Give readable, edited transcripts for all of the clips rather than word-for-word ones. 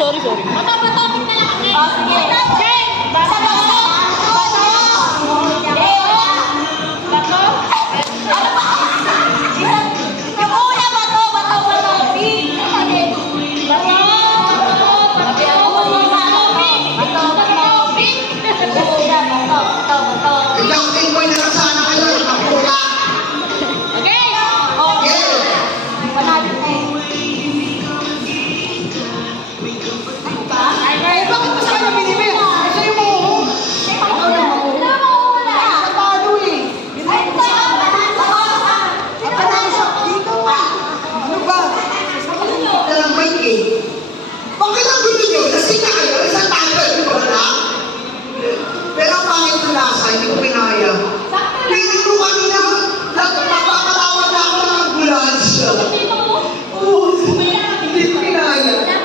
sorry. Matapatopic na lang kami. Oh, sige. Jen! Basta ba? Bato? Ano ba? Yung una, bato. Pink. Bato. Ikaw, tingkoy na lang sana kayo. Nakapula. Okay. Panalo na eh. Bakit pa sa kanya binibig? Kasi yung mahuhong. Ikaw na mahuhong. Natalo eh. Dito nga. Ano ba? Dalang mic eh. Bakit ang gulo nyo? Lasing na kayo? Isang tayo. Hindi ba na? Pero ang pangit ng lasa, hindi ko pinaya. Pinig ko kanina. Napapakalawan na ako ng ambulansya. Oo. Hindi ko pinaya.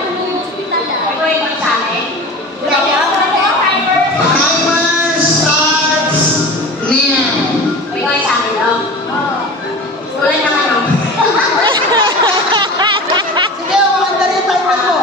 Timer starts now. Sige, maganda rin timer mo.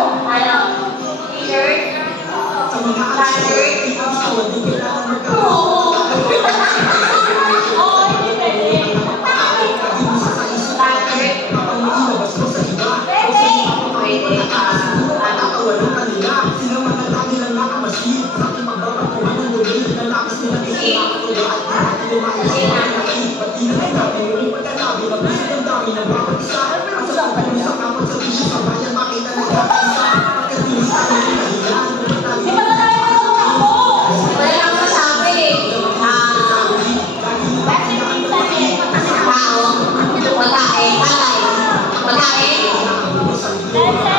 Pagkain.